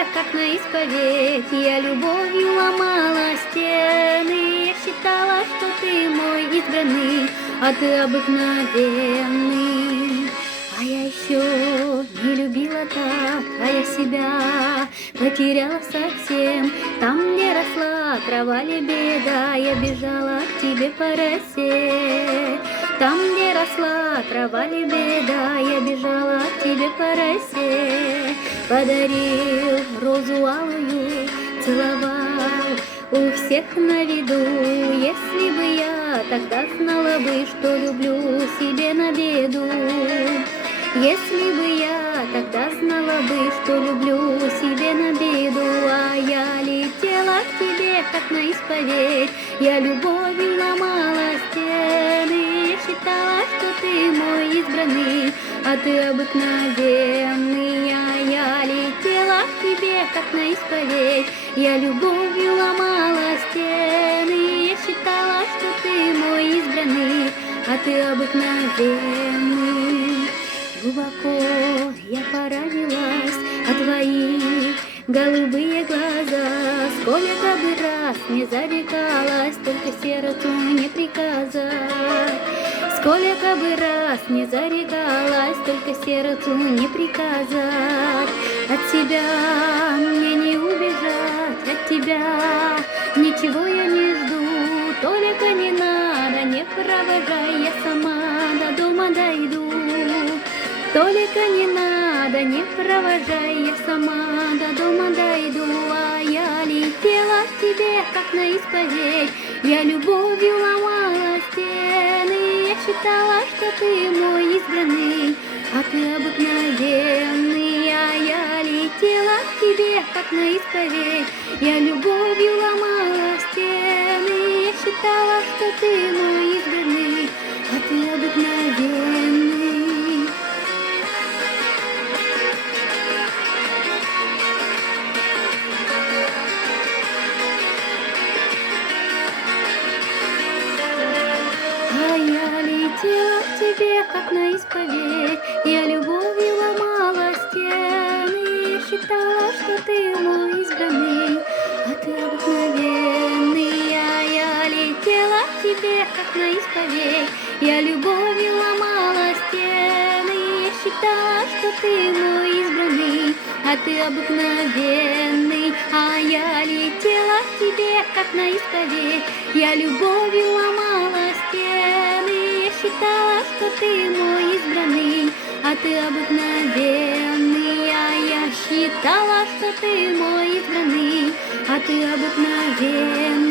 тебе, как на исповедь. Я любовью ломала стены. Я считала, что ты мой избранный, а ты обыкновенный. А я еще не любила так, а я себя потеряла совсем. Там, где росла трава лебеда, я бежала к тебе по росе. Там, где росла трава лебеда, я бежала к тебе по росе. Подарил розу алую, целовал у всех на виду. Если бы я тогда знала бы, что люблю себе на беду. Если бы я тогда знала бы, что люблю себе на беду. А я летела к тебе, как на исповедь. Я любовью ломала стены. Я считала, что ты мой избранный, а ты обыкновенный. А я летела к тебе, как на исповедь. Я любовью ломала стены. Я считала, что ты мой избранный, а ты обыкновенный. Глубоко я поранилась, а твои голубые глаза, сколько бы раз не зарекалась, только сердцу не приказать. Сколько бы раз не зарекалась, только сердцу не приказать. От тебя мне не убежать, от тебя ничего я не жду. Только не надо, не провожай, я сама до дома дойду. Только не надо, не провожай, я сама до дома дойду. А я летела к тебе, как на исповедь. Я любовью ломала стены. Я считала, что ты мой избранный, а ты обыкновенный. А я летела к тебе, как на исповедь. Я любовью ломала стены. Я считала, что ты мой избранный, а ты обыкновенный. А я летела к тебе, как на исповедь. Я любовью ломала стены. Я считала, что ты мой избранный, а ты обыкновенный. А я летела к тебе, как на исповедь. Я любовью ломала стены. Я считала, что ты мой избранный, а ты обыкновенный. А я летела к тебе, как на исповедь. Я любовью ломала стены. Я считала, что ты мой избранный, а ты обыкновенный. А я считала, что ты мой избранный, а ты обыкновенный.